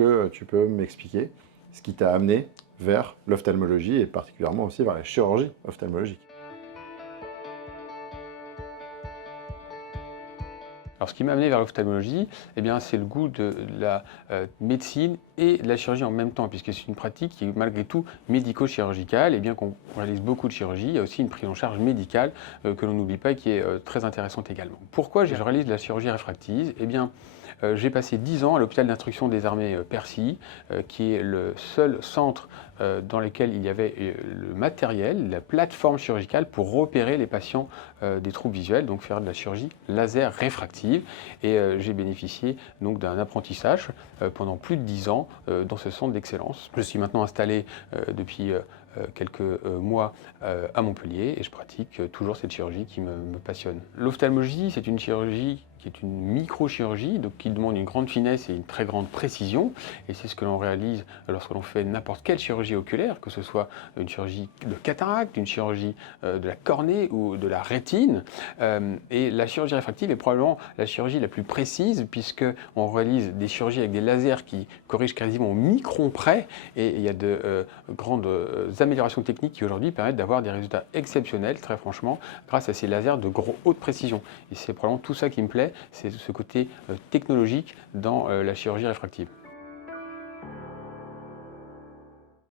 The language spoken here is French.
que tu peux m'expliquer ce qui t'a amené vers l'ophtalmologie et particulièrement aussi vers la chirurgie ophtalmologique? Alors, ce qui m'a amené vers l'ophtalmologie, eh bien, c'est le goût de la médecine et de la chirurgie en même temps, puisque c'est une pratique qui est malgré tout médico-chirurgicale. Et bien qu'on réalise beaucoup de chirurgie, il y a aussi une prise en charge médicale que l'on n'oublie pas et qui est très intéressante également. Pourquoi je réalise de la chirurgie réfractive? Eh bien, j'ai passé 10 ans à l'hôpital d'instruction des armées Percy, qui est le seul centre dans lequel il y avait le matériel, la plateforme chirurgicale pour repérer les patients des troubles visuels, donc faire de la chirurgie laser réfractive. Et j'ai bénéficié donc d'un apprentissage pendant plus de 10 ans dans ce centre d'excellence. Je suis maintenant installé depuis quelques mois à Montpellier et je pratique toujours cette chirurgie qui me passionne. L'ophtalmologie, c'est une chirurgie qui est une microchirurgie, donc qui demande une grande finesse et une très grande précision. Et c'est ce que l'on réalise lorsque l'on fait n'importe quelle chirurgie oculaire, que ce soit une chirurgie de cataracte, une chirurgie de la cornée ou de la rétine. Et la chirurgie réfractive est probablement la chirurgie la plus précise, puisqu'on réalise des chirurgies avec des lasers qui corrigent quasiment au micron près. Et il y a de grandes améliorations techniques qui aujourd'hui permettent d'avoir des résultats exceptionnels, très franchement, grâce à ces lasers de haute précision. Et c'est probablement tout ça qui me plaît, c'est ce côté technologique dans la chirurgie réfractive.